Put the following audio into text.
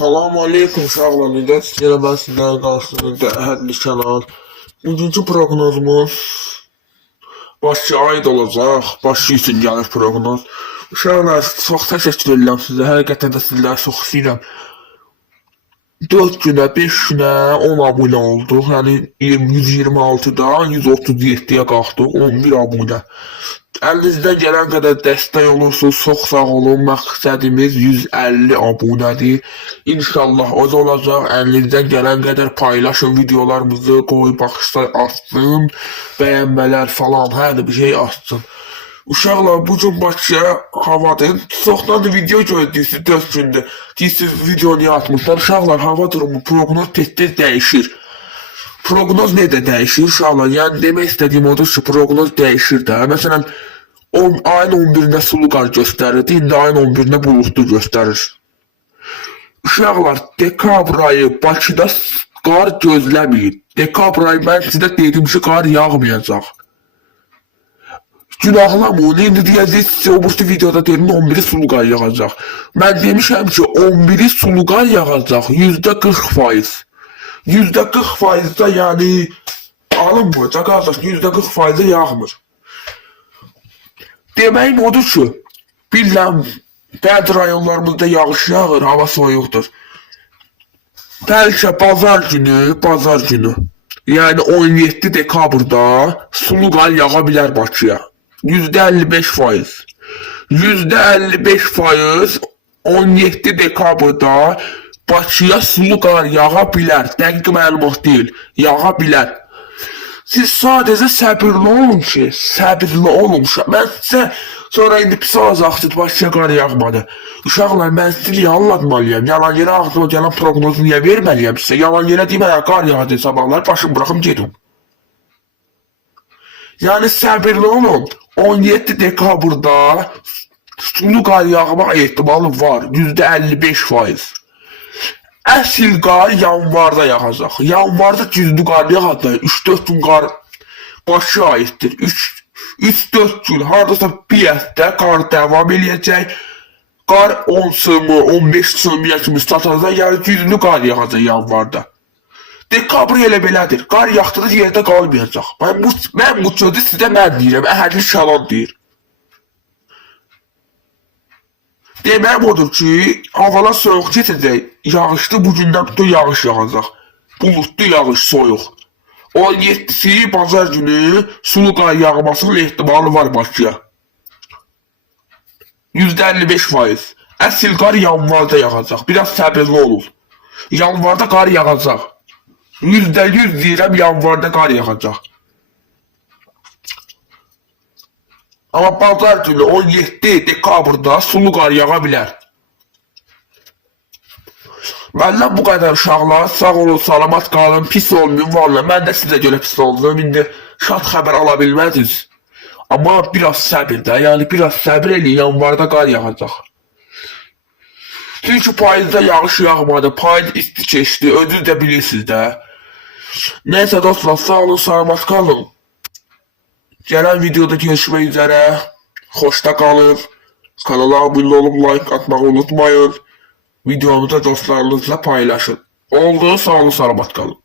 Selamun Aleyküm uşaqlar. Nədər sizlərə mən sizlərin qarşısında Əhədli Kənan. Bugünkü proqnozumuz başçı aid olacaq. Başçı üçün gəlir proqnoz. Uşaqlar çox təşəkkür edirəm sizə. Həqiqətən də sizləri çox istəyirəm. 4 günə, 5 günə 10 abunə olduq. Yəni 20, 126-dan 137-yə qalxdıq. 11 abunə. Əlinizdən gələn qədər dəstək olursunuz. Çox sağ olun. Məqsədimiz 150 abunədir. İnşallah o da olacaq. Əlinizdən gələn qədər paylaşın videolarımızı, qoy baxışlar açsın, bəyənmələr falan, hər bir şey açsın. Uşaqlar bu gün Bakıya havadır. Çoxdan video gördüyünüz 4 gündür. Deyirsiniz video niyə atmışlar? Uşaqlar hava durumu proqnoz tez-tez dəyişir. Proqnoz necə dəyişir uşaqlar? Yəni demək istədiyim odur ki, proqnoz dəyişir də. Məsələn, on, ayın 11-də sulu qar göstərirdi, indi ayın 11-də buludlu göstərir. Uşaqlar, dekabr ayı Bakıda qar gözləməyin. Dekabr ayı mən sizə dedim ki, qar yağmayacaq. Günahlamın, indi deyəcəksiniz ki, o bu videoda dedim 11-i sulu qar yağacaq. Mən demişəm ki, 11-i sulu qar yağacaq, %40 faiz. %40 faizdə yəni alınmır, da qardaş, %40 faizdə yağmır. Deməyim odur ki, bilirəm, bəzi rayonlarımızda yağış yağır, hava soyuqdur. Bəlkə bazar günü, bazar günü, yəni 17 dekabrda sulu qar yağa bilər Bakıya. %55 faiz. %55 faiz 17 dekabrda Bakıya sulu qar yağa bilər. Dəqiq məlumat deyil, yağa bilər. Siz sadəcə səbirli olun ki, səbirli olun. Mən sizə sonra indi pis olacaqsınız, Bakıya qar yağmadı. Uşaqlar, mən sizi niyə anlatmalıyam? Yalan yerə ağzıma gələn proqnozu niyə verməliyəm sizə? Yalan yerə deməyə qar yağdı sabahlar, başım bıraxım gedim. Yəni səbirli olun. 17 dekabrda sulu qar yağma ehtimalı var. %55 faiz. Əsl qar yanvarda yağacaq. Yanvarda gündü qar yağacaq. 3-4 gün qar Bakıya aiddir. 3-4 gün hardasa bir həftə qar davam eləyəcək. Qar 10 sımı, 15 sımıya kimi çatacaq. Yəni gündü qar yağacaq yanvarda. Dekabr elə belədir. Qar yağdığı yerdə qalmayacaq. Mən bu mən bu sözü sizə mən deyirəm. Əhədli şalan deyir. Deməm odur ki, havalar soyuq keçəcək. Yağışlı bugündən bütün yağış yağacaq. Buludlu yağış soyuq. 17-si bazar günü sulu qar yağmasının ehtimalı var Bakıya. %55 faiz. Əsl qar yanvarda yağacaq. Biraz səbirli olun. Yanvarda qar yağacaq. %100 deyirəm yanvarda qar yağacaq. Amma bazar günü 17 dekabrda sulu qar yağa bilər. Məndən bu qədər uşaqlar, sağ olun, salamat qalın, pis olmayın, valla mən də sizə görə pis oldum, indi şad xəbər ala bilmədiniz. Biraz səbir də, yəni biraz səbir eləyin, yanvarda qar yağacaq. Çünki payızda yağış yağmadı, payız isti keçdi, özünüz də bilirsiniz də. Neyse dostlar, sağ olun, salamat qalın. Gələn videoda görüşmək üzərə. Xoşda qalın. Kanala abunə olub like atmağı unutmayın. Videomu da dostlarınızla paylaşın. Oldu, sağ olun, salamat qalın.